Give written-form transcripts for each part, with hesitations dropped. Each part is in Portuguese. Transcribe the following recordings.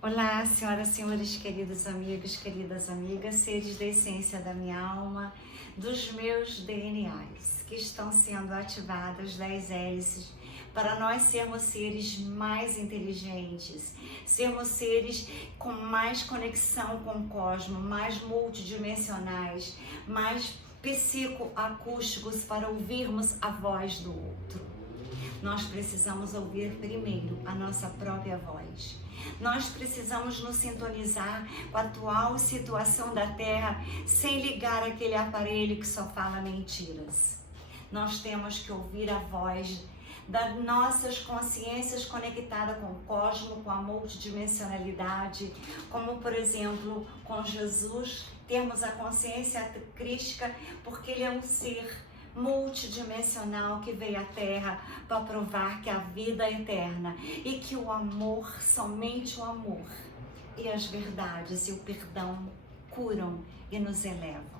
Olá, senhoras e senhores, queridos amigos, queridas amigas, seres da essência da minha alma, dos meus DNAs, que estão sendo ativadas das hélices para nós sermos seres mais inteligentes, sermos seres com mais conexão com o cosmos, mais multidimensionais, mais psicoacústicos para ouvirmos a voz do outro. Nós precisamos ouvir primeiro a nossa própria voz. Nós precisamos nos sintonizar com a atual situação da Terra sem ligar aquele aparelho que só fala mentiras. Nós temos que ouvir a voz das nossas consciências conectadas com o cosmos, com a multidimensionalidade, como por exemplo com Jesus, termos a consciência crística, porque ele é um ser multidimensional que veio à Terra para provar que a vida é eterna e que o amor, somente o amor e as verdades e o perdão curam e nos elevam.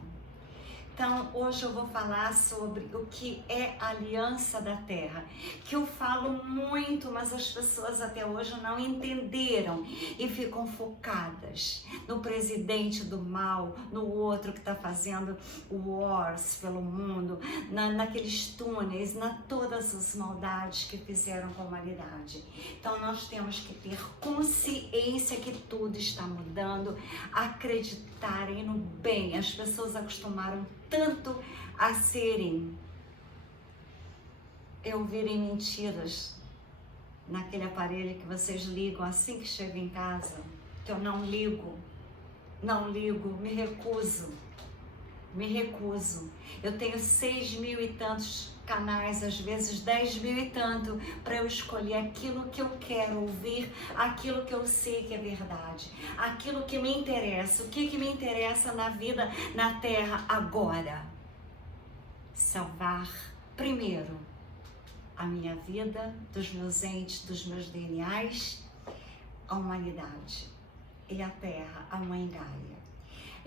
Então, hoje eu vou falar sobre o que é a Aliança da Terra, que eu falo muito, mas as pessoas até hoje não entenderam e ficam focadas no presidente do mal, no outro que está fazendo wars pelo mundo, naqueles túneis, todas as maldades que fizeram com a humanidade. Então, nós temos que ter consciência que tudo está mudando, acreditarem no bem. As pessoas acostumaram tanto a ouvirem mentiras naquele aparelho que vocês ligam assim que chegam em casa, que eu não ligo, me recuso. Eu tenho 6.000 e tantos canais, às vezes 10.000 e tanto, para eu escolher aquilo que eu quero ouvir, aquilo que eu sei que é verdade, aquilo que me interessa. O que me interessa na vida, na Terra agora? Salvar primeiro a minha vida, dos meus entes, dos meus DNAs, a humanidade e a Terra, a Mãe Gaia.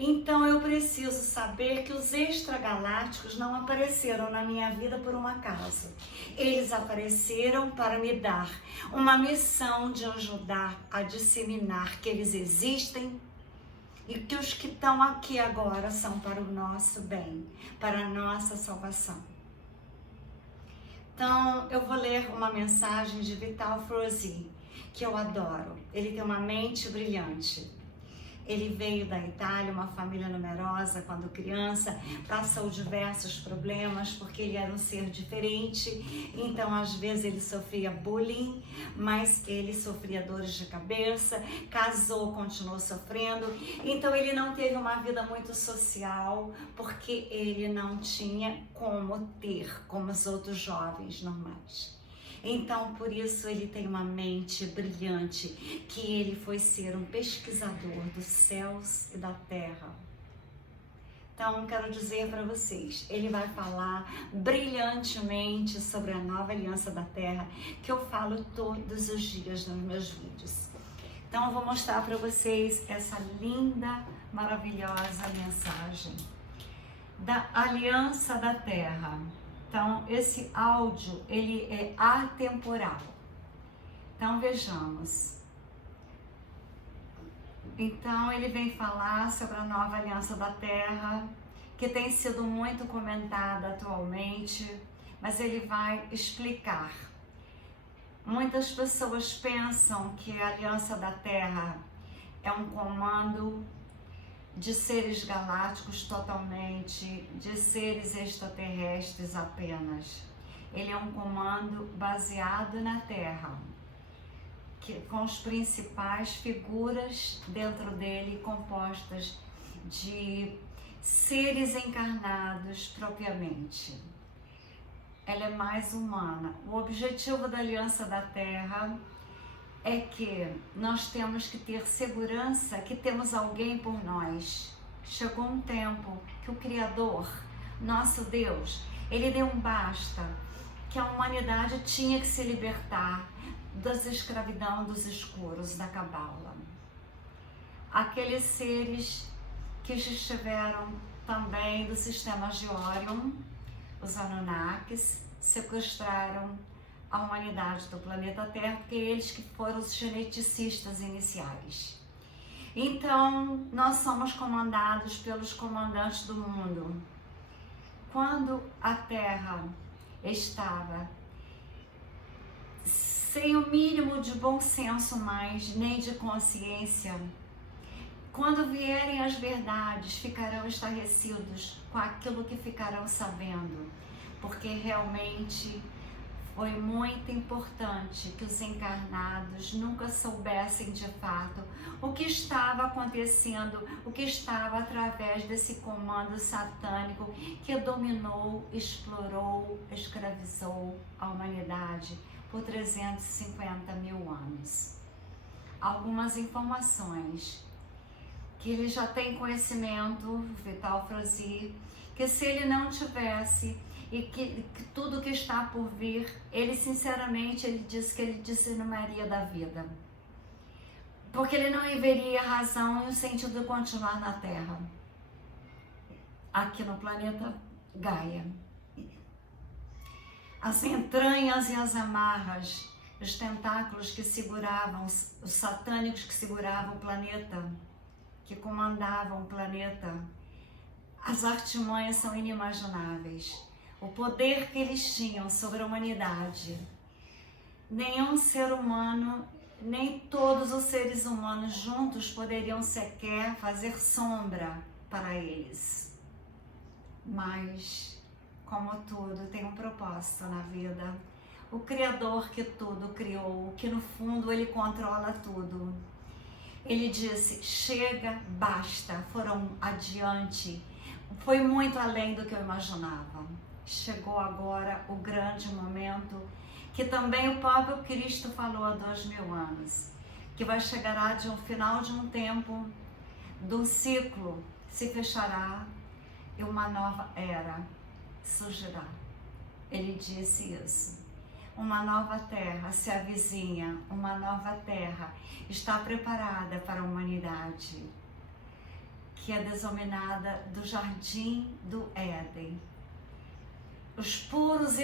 Então eu preciso saber que os extragalácticos não apareceram na minha vida por um acaso. Eles apareceram para me dar uma missão de ajudar a disseminar que eles existem e que os que estão aqui agora são para o nosso bem, para a nossa salvação. Então eu vou ler uma mensagem de Vital Froese, que eu adoro. Ele tem uma mente brilhante. Ele veio da Itália, uma família numerosa, quando criança, passou diversos problemas porque ele era um ser diferente, então às vezes ele sofria bullying, mas ele sofria dores de cabeça, casou, continuou sofrendo, então ele não teve uma vida muito social porque ele não tinha como ter, como os outros jovens normais. Então, por isso ele tem uma mente brilhante, que ele foi ser um pesquisador dos céus e da terra. Então, quero dizer para vocês, ele vai falar brilhantemente sobre a nova aliança da Terra, que eu falo todos os dias nos meus vídeos. Então, eu vou mostrar para vocês essa linda, maravilhosa mensagem da Aliança da Terra. Então, esse áudio, ele é atemporal. Então, vejamos. Então, ele vem falar sobre a nova aliança da Terra, que tem sido muito comentada atualmente, mas ele vai explicar. Muitas pessoas pensam que a aliança da Terra é um comando de seres galácticos totalmente, de seres extraterrestres apenas. Ele é um comando baseado na Terra, com as principais figuras dentro dele compostas de seres encarnados propriamente. Ela é mais humana. O objetivo da Aliança da Terra é que nós temos que ter segurança que temos alguém por nós. Chegou um tempo que o Criador, nosso Deus, ele deu um basta, que a humanidade tinha que se libertar da escravidão dos escuros, da cabala. Aqueles seres que estiveram também do sistema de Orion, os Anunnakis, sequestraram a humanidade do planeta Terra, porque eles que foram os geneticistas iniciais. Então, nós somos comandados pelos comandantes do mundo. Quando a Terra estava sem o mínimo de bom senso mais, nem de consciência, quando vierem as verdades, ficarão estarrecidos com aquilo que ficarão sabendo, porque realmente foi muito importante que os encarnados nunca soubessem de fato o que estava acontecendo, o que estava através desse comando satânico que dominou, explorou, escravizou a humanidade por 350 mil anos. Algumas informações que ele já tem conhecimento, Vital Frazee, que se ele não tivesse e que tudo que está por vir, ele sinceramente, ele disse que ele desanimaria da vida. Porque ele não veria razão e o sentido de continuar na Terra, aqui no planeta Gaia. As entranhas e as amarras, os tentáculos que seguravam, os satânicos que seguravam o planeta, que comandavam o planeta, as artimanhas são inimagináveis. O poder que eles tinham sobre a humanidade, nenhum ser humano, nem todos os seres humanos juntos poderiam sequer fazer sombra para eles. Mas, como tudo tem um propósito na vida, o Criador que tudo criou, que no fundo ele controla tudo, ele disse: chega, basta, foram adiante, foi muito além do que eu imaginava. Chegou agora o grande momento que também o próprio Cristo falou há 2000 anos, que vai chegar de um final de um tempo, de um ciclo se fechará e uma nova era surgirá. Ele disse isso. Uma nova terra se avizinha, uma nova terra está preparada para a humanidade, que é denominada do Jardim do Éden. Os puros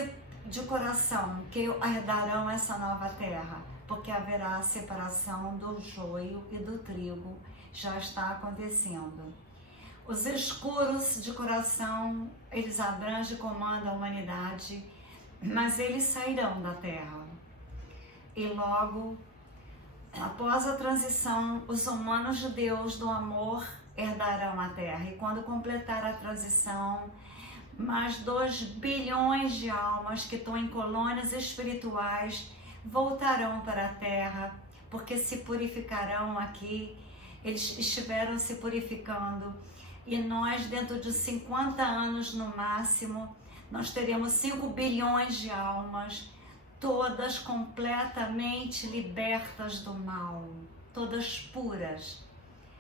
de coração que herdarão essa nova terra, porque haverá a separação do joio e do trigo, já está acontecendo. Os escuros de coração, eles abrangem e comandam a humanidade, mas eles sairão da terra. E logo, após a transição, os humanos de Deus, do amor, herdarão a terra. E quando completar a transição, mais 2 bilhões de almas que estão em colônias espirituais voltarão para a Terra, porque se purificarão aqui. Eles estiveram se purificando e nós, dentro de 50 anos no máximo, nós teremos 5 bilhões de almas, todas completamente libertas do mal, todas puras.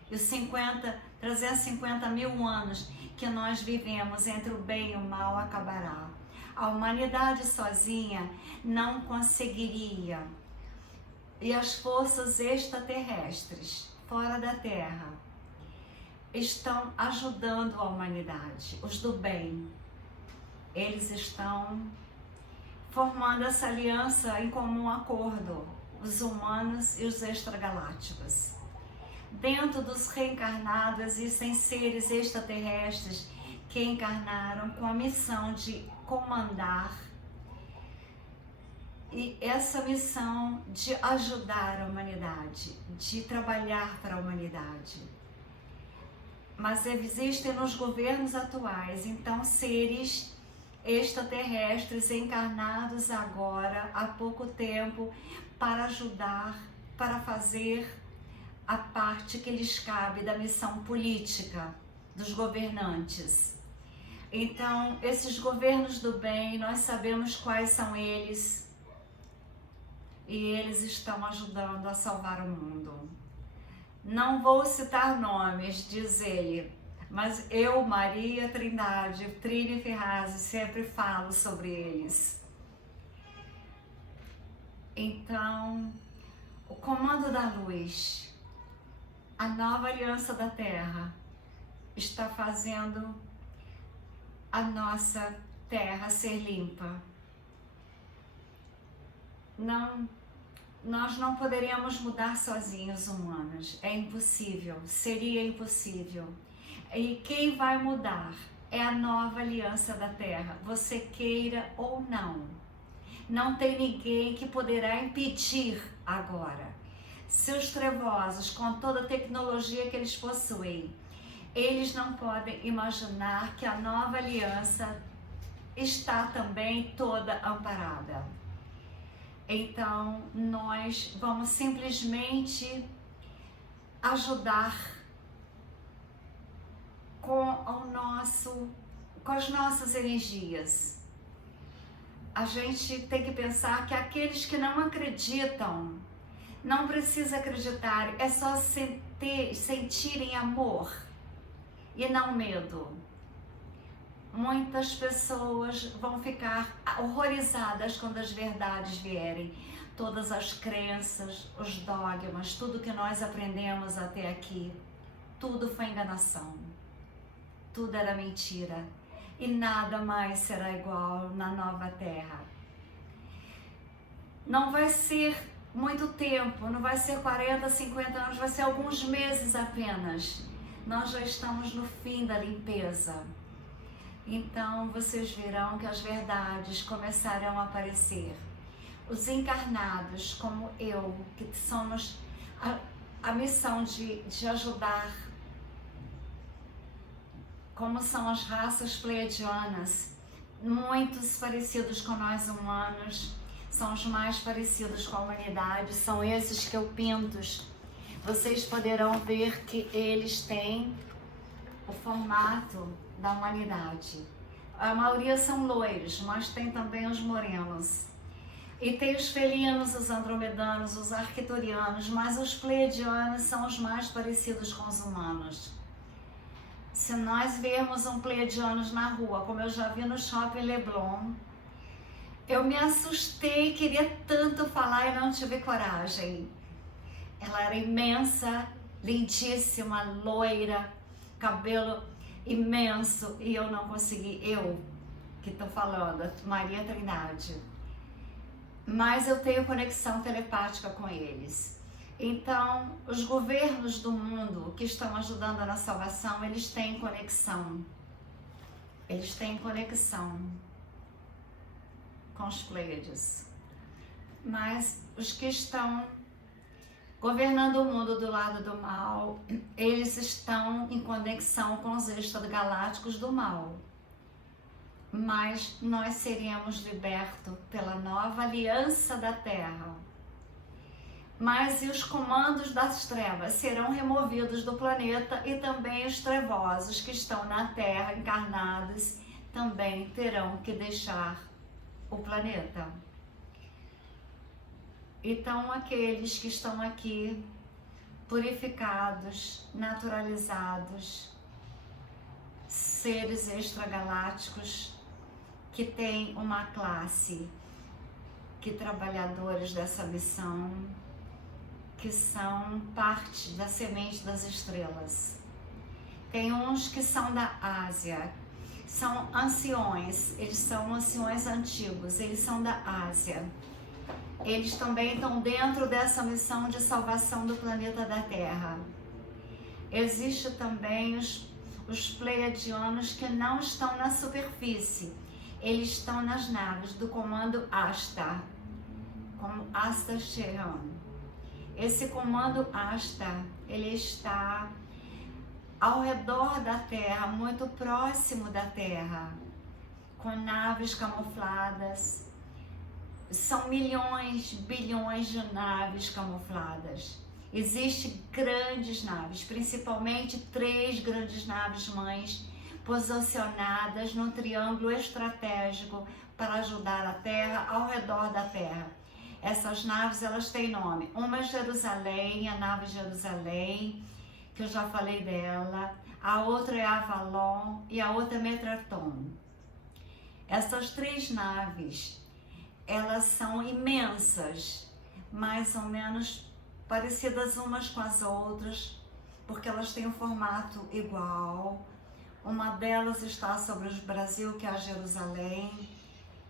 E os 350 mil anos que nós vivemos entre o bem e o mal acabará. A humanidade sozinha não conseguiria. E as forças extraterrestres, fora da Terra, estão ajudando a humanidade, os do bem. Eles estão formando essa aliança em comum acordo, os humanos e os extragalácticos. Dentro dos reencarnados existem seres extraterrestres que encarnaram com a missão de comandar e essa missão de ajudar a humanidade, de trabalhar para a humanidade. Mas existem nos governos atuais, então, seres extraterrestres encarnados agora, há pouco tempo, para ajudar, para fazer a parte que lhes cabe da missão política dos governantes. Então, esses governos do bem, nós sabemos quais são eles, e eles estão ajudando a salvar o mundo. Não vou citar nomes, diz ele, mas eu, Maria Trindade, Trini Ferrazzi, sempre falo sobre eles. Então, o comando da luz, a nova aliança da Terra, está fazendo a nossa Terra ser limpa. não, nós não poderíamos mudar sozinhos, humanos. É impossível, seria impossível. E quem vai mudar é a nova aliança da Terra, você queira ou não. Não tem ninguém que poderá impedir agora. Se os trevosos, com toda a tecnologia que eles possuem, eles não podem imaginar que a nova aliança está também toda amparada. Então, nós vamos simplesmente ajudar com as nossas energias. A gente tem que pensar que aqueles que não acreditam, não precisa acreditar, é só sentirem amor e não medo. Muitas pessoas vão ficar horrorizadas quando as verdades vierem. Todas as crenças, os dogmas, tudo que nós aprendemos até aqui, tudo foi enganação. Tudo era mentira. E nada mais será igual na nova terra. Não vai ser muito tempo, não vai ser 40, 50 anos, vai ser alguns meses apenas. Nós já estamos no fim da limpeza. Então vocês verão que as verdades começarão a aparecer. Os encarnados, como eu, que somos a missão de ajudar, como são as raças pleiadianas, muitos parecidos com nós humanos, são os mais parecidos com a humanidade, são esses que eu pinto. Vocês poderão ver que eles têm o formato da humanidade. A maioria são loiros, mas tem também os morenos. E tem os felinos, os andromedanos, os arcturianos, mas os pleiadianos são os mais parecidos com os humanos. Se nós vermos um pleiadiano na rua, como eu já vi no Shopping Leblon, eu me assustei, queria tanto falar e não tive coragem. Ela era imensa, lindíssima, loira, cabelo imenso, e eu não consegui, eu que estou falando, Maria Trindade. Mas eu tenho conexão telepática com eles. Então, os governos do mundo que estão ajudando na salvação, eles têm conexão. Eles têm conexão com os Pleiades. Mas os que estão governando o mundo do lado do mal, eles estão em conexão com os extragalácticos do mal. Mas nós seremos libertos pela nova aliança da Terra. Mas e os comandos das trevas serão removidos do planeta, e também os trevosos que estão na Terra encarnados também terão que deixar o planeta. Então aqueles que estão aqui purificados, naturalizados, seres extragalácticos que têm uma classe, que trabalhadores dessa missão, que são parte da semente das estrelas. Tem uns que são da Ásia, são anciões, eles são anciões antigos, eles são da Ásia. Eles também estão dentro dessa missão de salvação do planeta da Terra. Existe também os pleiadianos que não estão na superfície, eles estão nas naves do comando Asta, como Asta Shehan. Esse comando Asta, ele está ao redor da Terra, muito próximo da Terra, com naves camufladas. São milhões, bilhões de naves camufladas. Existem grandes naves, principalmente 3 grandes naves mães, posicionadas num triângulo estratégico para ajudar a Terra ao redor da Terra. Essas naves, elas têm nome. Uma é Jerusalém, a nave Jerusalém, que eu já falei dela. A outra é Avalon e a outra é Metraton. Essas 3 naves, elas são imensas, mais ou menos parecidas umas com as outras, porque elas têm um formato igual. Uma delas está sobre o Brasil, que é a Jerusalém.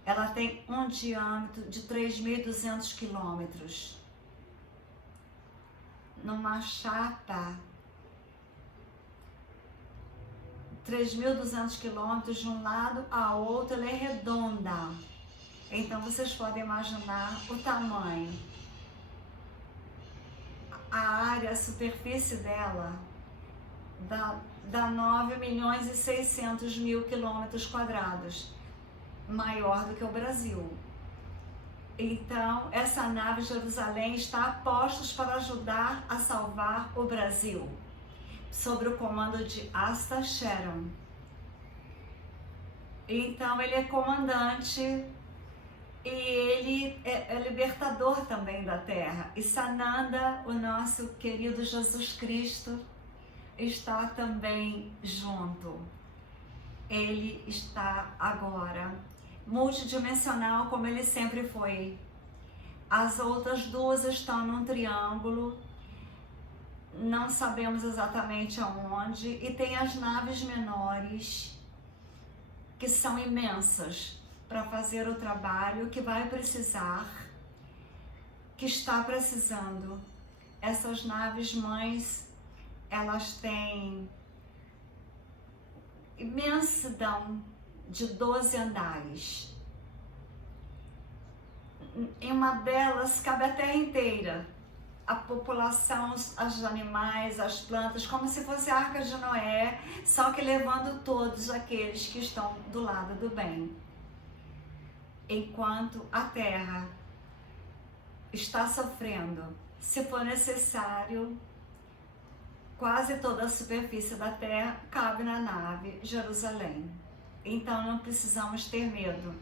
ela tem um diâmetro de 3.200 quilômetros. Numa chapa, 3.200 quilômetros de um lado a outro, ela é redonda. Então vocês podem imaginar o tamanho. A área, a superfície dela dá 9.600.000 quilômetros quadrados, maior do que o Brasil. Então, essa nave Jerusalém está a postos para ajudar a salvar o Brasil, sob o comando de Asta Sharon. Então, ele é comandante e ele é libertador também da Terra. E Sananda, o nosso querido Jesus Cristo, está também junto. Ele está agora multidimensional, como ele sempre foi. As outras duas estão num triângulo, não sabemos exatamente aonde, e tem as naves menores, que são imensas, para fazer o trabalho que vai precisar, que está precisando. Essas naves mães, elas têm imensidão de 12 andares. Em uma delas cabe a terra inteira, a população, os animais, as plantas, como se fosse a Arca de Noé, só que levando todos aqueles que estão do lado do bem. Enquanto a terra está sofrendo, se for necessário, quase toda a superfície da terra cabe na nave Jerusalém. Então não precisamos ter medo.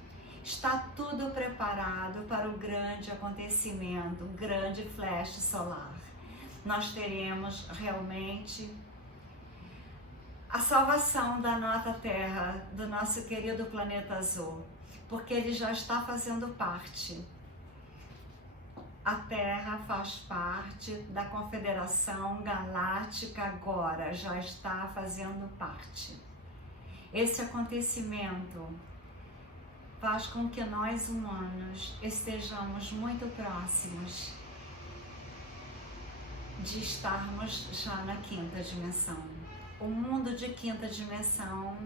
Está tudo preparado para o grande acontecimento, o grande flash solar. Nós teremos realmente a salvação da nossa Terra, do nosso querido planeta azul, porque ele já está fazendo parte. A Terra faz parte da Confederação Galáctica agora, já está fazendo parte. Esse acontecimento faz com que nós humanos estejamos muito próximos de estarmos já na quinta dimensão. O mundo de quinta dimensão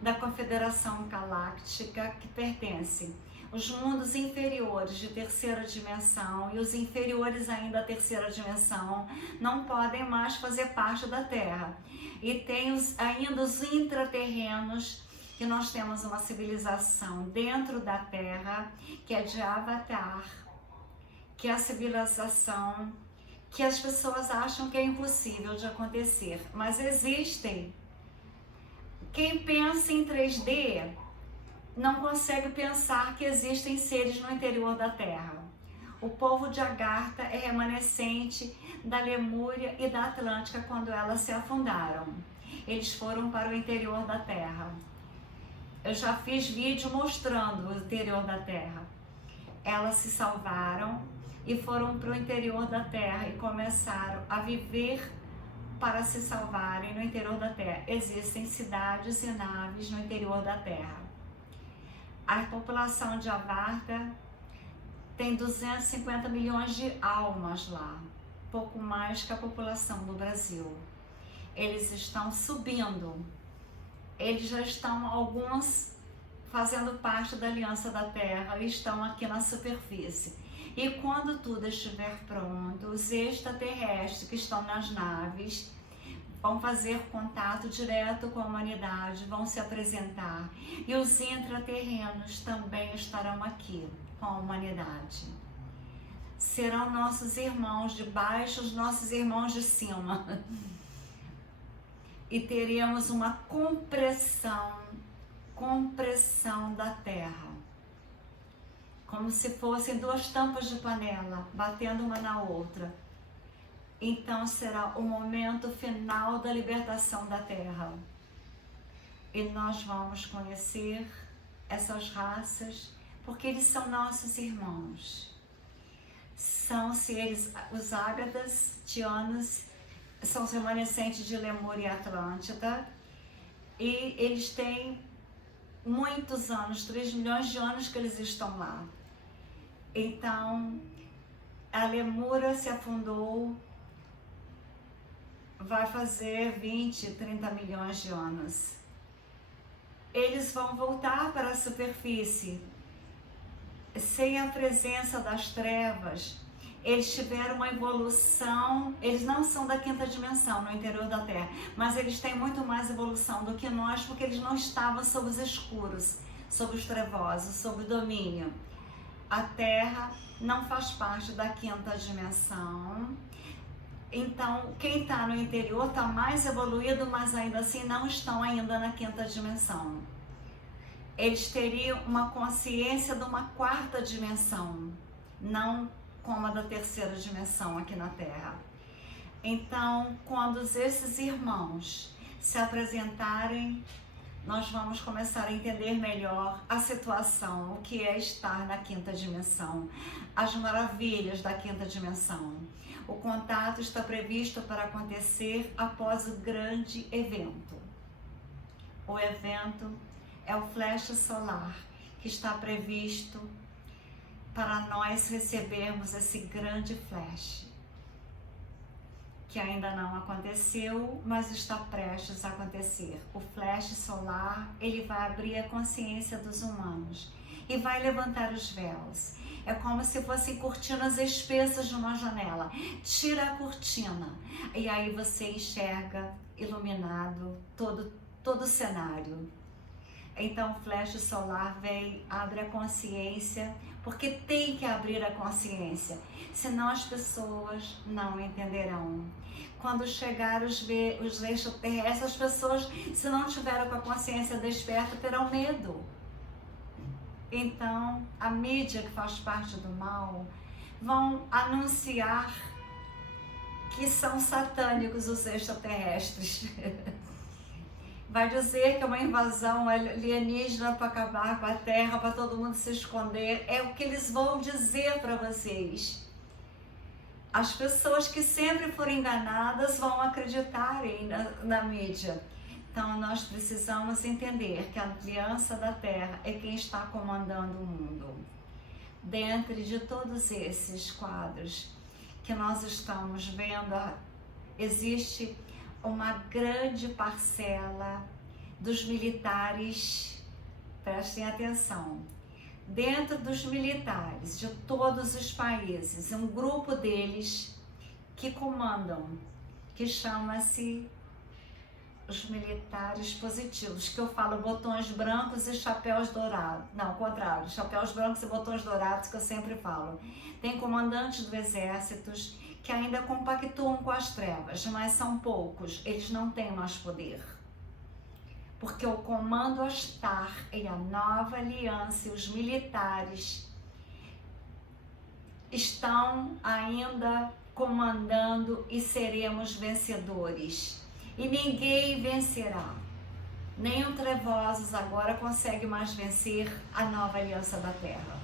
da Confederação Galáctica, que pertence os mundos inferiores de terceira dimensão e os inferiores ainda à terceira dimensão não podem mais fazer parte da Terra. E tem ainda os intraterrenos, que nós temos uma civilização dentro da Terra, que é de Avatar, que é a civilização que as pessoas acham que é impossível de acontecer, mas existem. Quem pensa em 3D não consegue pensar que existem seres no interior da Terra. O povo de Agartha é remanescente da Lemúria e da Atlântica quando elas se afundaram. Eles foram para o interior da Terra. Eu já fiz vídeo mostrando o interior da Terra. Elas se salvaram e foram para o interior da Terra e começaram a viver para se salvarem no interior da Terra. Existem cidades e naves no interior da Terra. A população de Avarta tem 250 milhões de almas lá, pouco mais que a população do Brasil. Eles estão subindo. Eles já estão, alguns, fazendo parte da Aliança da Terra e estão aqui na superfície. E quando tudo estiver pronto, os extraterrestres que estão nas naves vão fazer contato direto com a humanidade, vão se apresentar. E os intraterrenos também estarão aqui com a humanidade. Serão nossos irmãos de baixo, os nossos irmãos de cima. E teremos uma compressão da Terra. Como se fossem duas tampas de panela, batendo uma na outra. Então será o momento final da libertação da Terra. E nós vamos conhecer essas raças, porque eles são nossos irmãos. São seres, os Ágatas, Tianos, são os remanescentes de Lemúria e Atlântida, e eles têm muitos anos, 3 milhões de anos que eles estão lá. Então, a Lemúria se afundou, vai fazer 20, 30 milhões de anos. Eles vão voltar para a superfície. Sem a presença das trevas, eles tiveram uma evolução. Eles não são da quinta dimensão, no interior da Terra, mas eles têm muito mais evolução do que nós, porque eles não estavam sob os escuros, sob os trevosos, sob o domínio. A Terra não faz parte da quinta dimensão. Então, quem está no interior está mais evoluído, mas ainda assim não estão ainda na quinta dimensão. Eles teriam uma consciência de uma quarta dimensão, não como a da terceira dimensão aqui na Terra. Então, quando esses irmãos se apresentarem, nós vamos começar a entender melhor a situação, o que é estar na quinta dimensão, as maravilhas da quinta dimensão. O contato está previsto para acontecer após o grande evento. O evento é o flash solar, que está previsto para nós recebermos esse grande flash, que ainda não aconteceu, mas está prestes a acontecer. O flash solar, ele vai abrir a consciência dos humanos e vai levantar os véus. É como se fossem cortinas espessas de uma janela. Tira a cortina e aí você enxerga iluminado todo o cenário. Então o flash solar vem, abre a consciência, porque tem que abrir a consciência, senão as pessoas não entenderão. Quando chegar os extraterrestres, as pessoas, se não tiveram com a consciência desperta, terão medo. Então, a mídia, que faz parte do mal, vão anunciar que são satânicos os extraterrestres. Vai dizer que é uma invasão alienígena para acabar com a Terra, para todo mundo se esconder. É o que eles vão dizer para vocês. As pessoas que sempre foram enganadas vão acreditarem na mídia. Então, nós precisamos entender que a aliança da Terra é quem está comandando o mundo. Dentre de todos esses quadros que nós estamos vendo, existe uma grande parcela dos militares, prestem atenção, dentro dos militares de todos os países, um grupo deles que comandam, que chama-se os militares positivos, que eu falo botões brancos e chapéus dourados, não, ao contrário, chapéus brancos e botões dourados, que eu sempre falo. Tem comandantes do exército que ainda compactuam com as trevas, mas são poucos, eles não têm mais poder. Porque o comando Astar e a nova aliança e os militares estão ainda comandando e seremos vencedores. E ninguém vencerá. Nem os trevosos agora consegue mais vencer a nova aliança da Terra.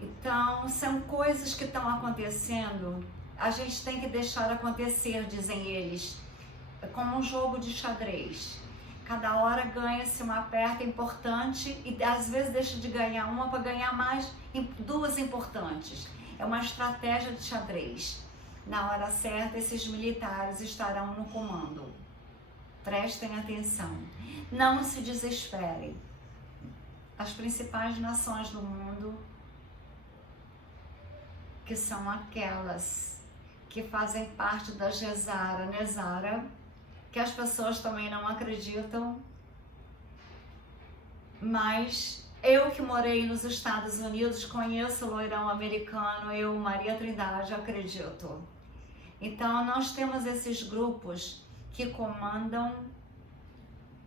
Então, são coisas que estão acontecendo, a gente tem que deixar acontecer, dizem eles. É como um jogo de xadrez. Cada hora ganha-se uma aperta importante e às vezes deixa de ganhar uma para ganhar mais duas importantes. É uma estratégia de xadrez. Na hora certa, esses militares estarão no comando. Prestem atenção. Não se desesperem. As principais nações do mundo, que são aquelas que fazem parte da Gesara, Nezara, que as pessoas também não acreditam, mas eu que morei nos Estados Unidos, conheço o loirão americano, eu, Maria Trindade, acredito. Então, nós temos esses grupos que comandam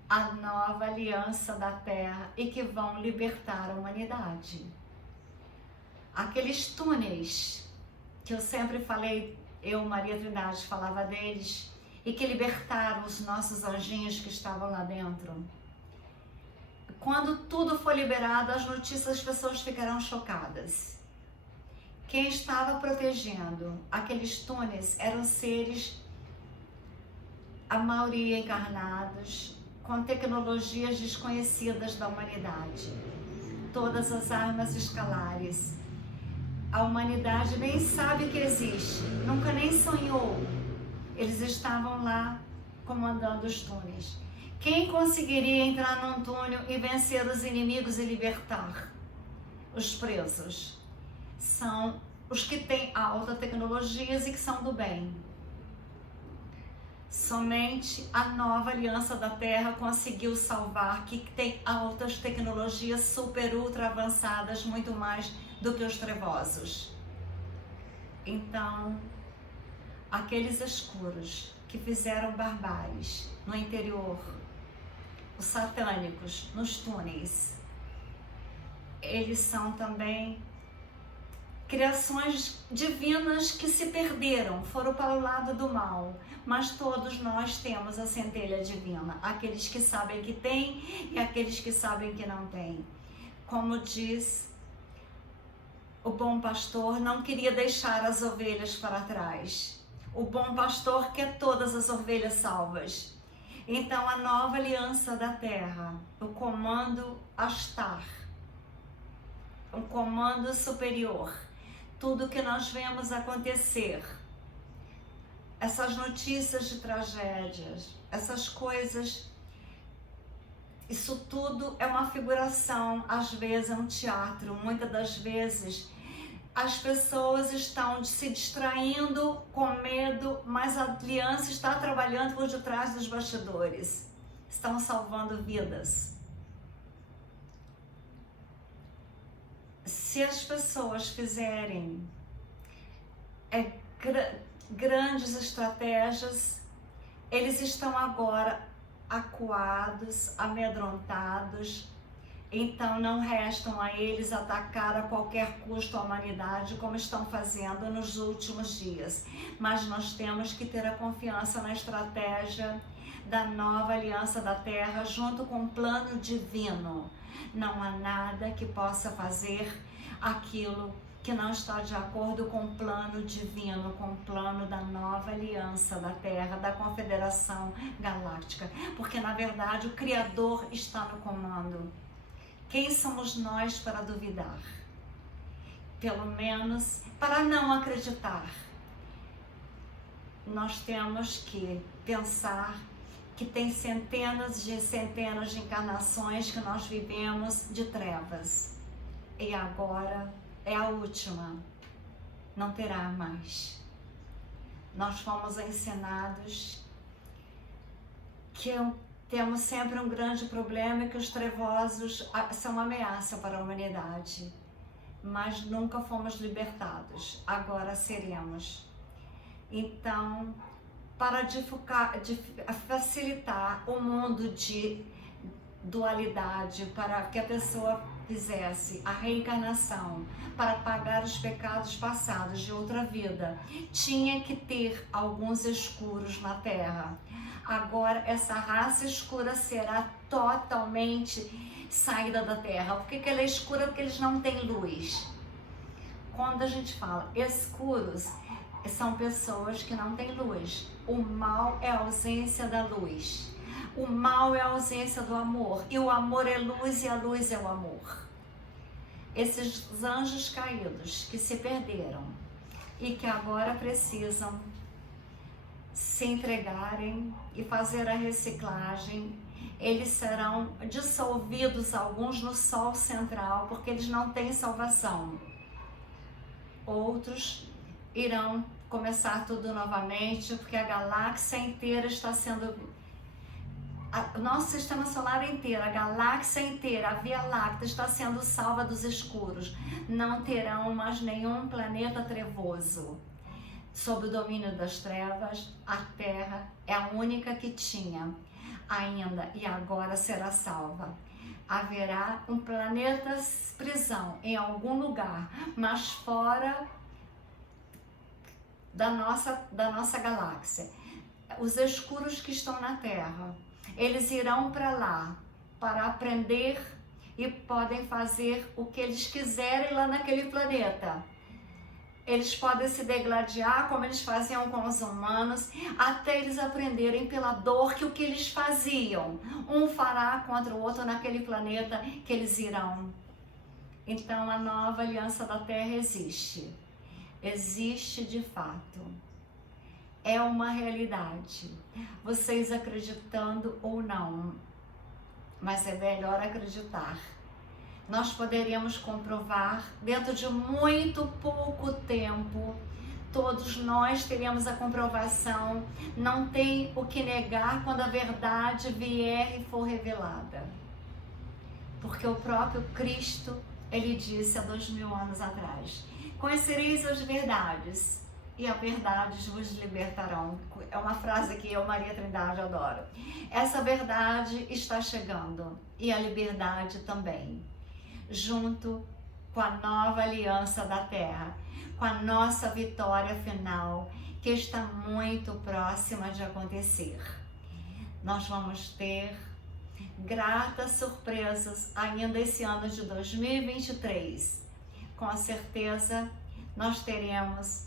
a nova aliança da Terra e que vão libertar a humanidade. Aqueles túneis que eu sempre falei, eu, Maria Trindade, falava deles, e que libertaram os nossos anjinhos que estavam lá dentro. Quando tudo for liberado, as notícias das pessoas ficarão chocadas. Quem estava protegendo aqueles túneis eram seres, a maioria encarnados, com tecnologias desconhecidas da humanidade. Todas as armas escalares. A humanidade nem sabe que existe, nunca nem sonhou. Eles estavam lá comandando os túneis. Quem conseguiria entrar num túnel e vencer os inimigos e libertar os presos? São os que têm alta tecnologias e que são do bem. Somente a nova Aliança da Terra conseguiu salvar, que tem altas tecnologias super ultra avançadas, muito mais do que os trevosos. Então, aqueles escuros que fizeram barbáries no interior, os satânicos nos túneis, eles são também criações divinas que se perderam, foram para o lado do mal, mas todos nós temos a centelha divina, aqueles que sabem que tem e aqueles que sabem que não tem. Como diz o bom pastor, não queria deixar as ovelhas para trás. O bom pastor quer todas as ovelhas salvas. Então a nova aliança da terra, o comando Astar, um comando superior, tudo que nós vemos acontecer, essas notícias de tragédias, essas coisas, isso tudo é uma figuração, às vezes é um teatro, muitas das vezes as pessoas estão se distraindo com medo, mas a aliança está trabalhando por detrás dos bastidores, estão salvando vidas. Se as pessoas fizerem grandes estratégias, eles estão agora acuados, amedrontados, então não restam a eles atacar a qualquer custo a humanidade como estão fazendo nos últimos dias. Mas nós temos que ter a confiança na estratégia da nova Aliança da Terra junto com o plano divino. Não há nada que possa fazer aquilo que não está de acordo com o plano divino, com o plano da nova Aliança da Terra, da Confederação Galáctica, porque na verdade o Criador está no comando. Quem somos nós para duvidar? Pelo menos para não acreditar. Nós temos que pensar que tem centenas de encarnações que nós vivemos de trevas. E agora é a última, não terá mais. Nós fomos ensinados que temos sempre um grande problema e que os trevosos são uma ameaça para a humanidade, mas nunca fomos libertados, agora seremos. Então, para facilitar o mundo de dualidade, para que a pessoa fizesse a reencarnação, para pagar os pecados passados de outra vida, tinha que ter alguns escuros na Terra. Agora essa raça escura será totalmente saída da Terra. Por que ela é escura? Porque eles não têm luz. Quando a gente fala escuros, são pessoas que não têm luz. O mal é a ausência da luz. O mal é a ausência do amor, e o amor é luz e a luz é o amor. Esses anjos caídos que se perderam e que agora precisam se entregarem e fazer a reciclagem, eles serão dissolvidos, alguns no sol central, porque eles não têm salvação. Outros irão começar tudo novamente, porque a galáxia inteira está sendo... O nosso sistema solar inteiro, a galáxia inteira, a Via Láctea está sendo salva dos escuros. Não terão mais nenhum planeta trevoso. Sob o domínio das trevas, a Terra é a única que tinha ainda e agora será salva. Haverá um planeta prisão em algum lugar, mas fora da nossa galáxia. Os escuros que estão na Terra, eles irão para lá para aprender e podem fazer o que eles quiserem lá naquele planeta. Eles podem se degladiar como eles faziam com os humanos, até eles aprenderem pela dor que o que eles faziam, um fará contra o outro naquele planeta que eles irão. Então a nova aliança da Terra existe. Existe de fato. É uma realidade. Vocês acreditando ou não, mas é melhor acreditar. Nós poderíamos comprovar, dentro de muito pouco tempo, todos nós teríamos a comprovação, não tem o que negar quando a verdade vier e for revelada. Porque o próprio Cristo, ele disse há 2000 anos atrás, conhecereis as verdades e a verdade vos libertarão. É uma frase que eu, Maria Trindade, adoro. Essa verdade está chegando e a liberdade também. Junto com a nova aliança da Terra, com a nossa vitória final, que está muito próxima de acontecer. Nós vamos ter gratas surpresas ainda esse ano de 2023. Com certeza nós teremos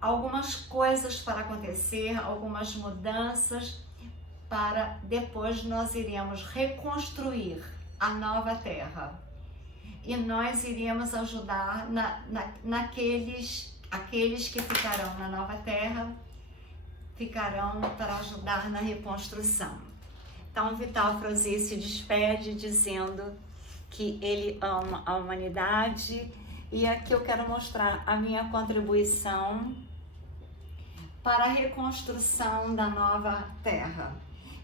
algumas coisas para acontecer, algumas mudanças, para depois nós iremos reconstruir a nova Terra. E nós iríamos ajudar aqueles que ficarão na nova terra, ficarão para ajudar na reconstrução. Então, Vital Frozy se despede dizendo que ele ama a humanidade, e aqui eu quero mostrar a minha contribuição para a reconstrução da nova terra.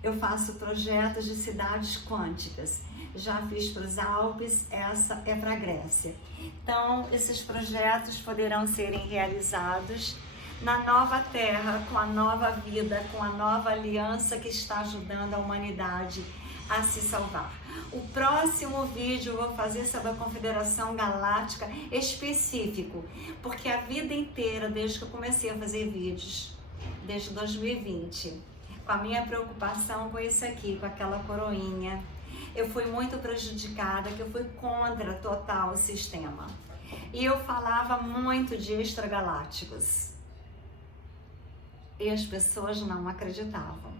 Eu faço projetos de cidades quânticas. Já fiz para os Alpes, essa é para a Grécia. Então, esses projetos poderão serem realizados na nova terra, com a nova vida, com a nova aliança que está ajudando a humanidade a se salvar. O próximo vídeo eu vou fazer sobre a Confederação Galáctica específico, porque a vida inteira, desde que eu comecei a fazer vídeos, desde 2020, com a minha preocupação com isso aqui, com aquela coroinha, eu fui muito prejudicada, que eu fui contra total o sistema. E eu falava muito de extragalácticos. E as pessoas não acreditavam.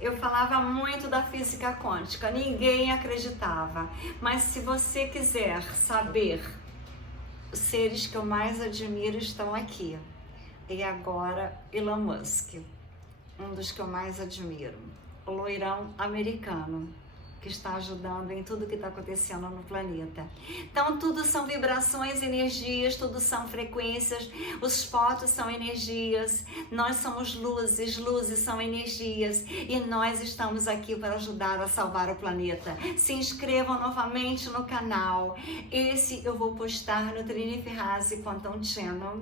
Eu falava muito da física quântica, ninguém acreditava. Mas se você quiser saber, os seres que eu mais admiro estão aqui. E agora, Elon Musk, um dos que eu mais admiro. O loirão americano, que está ajudando em tudo que está acontecendo no planeta. Então, tudo são vibrações, energias, tudo são frequências, os fótons são energias, nós somos luzes, luzes são energias, e nós estamos aqui para ajudar a salvar o planeta. Se inscrevam novamente no canal. Esse eu vou postar no Trini Ferrazzi Quantum Channel.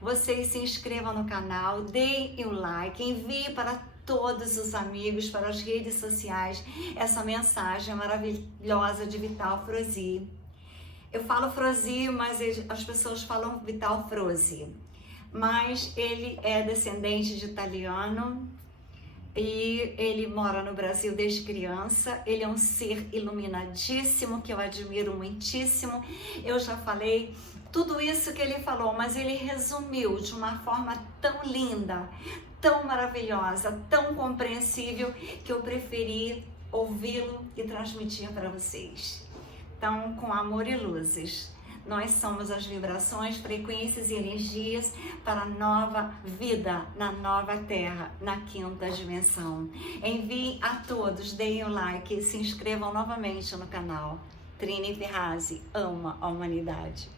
Vocês se inscrevam no canal, deem o like, envie para todos os amigos, para as redes sociais, essa mensagem maravilhosa de Vital Frozy. Eu falo Frozy, mas as pessoas falam Vital Frozy. Mas ele é descendente de italiano e ele mora no Brasil desde criança. Ele é um ser iluminadíssimo, que eu admiro muitíssimo. Eu já falei tudo isso que ele falou, mas ele resumiu de uma forma tão linda, tão maravilhosa, tão compreensível, que eu preferi ouvi-lo e transmitir para vocês. Então, com amor e luzes, nós somos as vibrações, frequências e energias para a nova vida na nova Terra, na quinta dimensão. Enviem a todos, deem o like e se inscrevam novamente no canal. Trini Ferrazzi ama a humanidade.